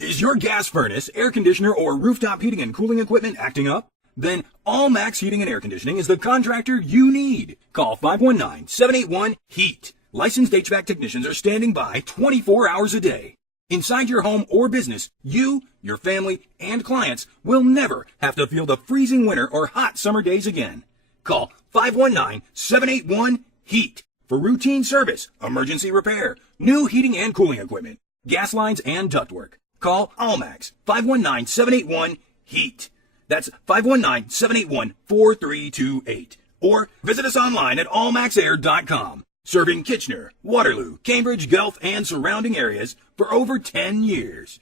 Is your gas furnace, air conditioner, or rooftop heating and cooling equipment acting up? Then Allmax Heating and Air Conditioning is the contractor you need. Call 519-781-HEAT. Licensed HVAC technicians are standing by 24 hours a day. Inside your home or business, you, your family, and clients will never have to feel the freezing winter or hot summer days again. Call 519-781-HEAT for routine service, emergency repair, new heating and cooling equipment, gas lines, and ductwork. Call Allmax 519-781-HEAT. That's 519-781-4328. Or visit us online at allmaxair.com. Serving Kitchener, Waterloo, Cambridge, Guelph, and surrounding areas for over 10 years.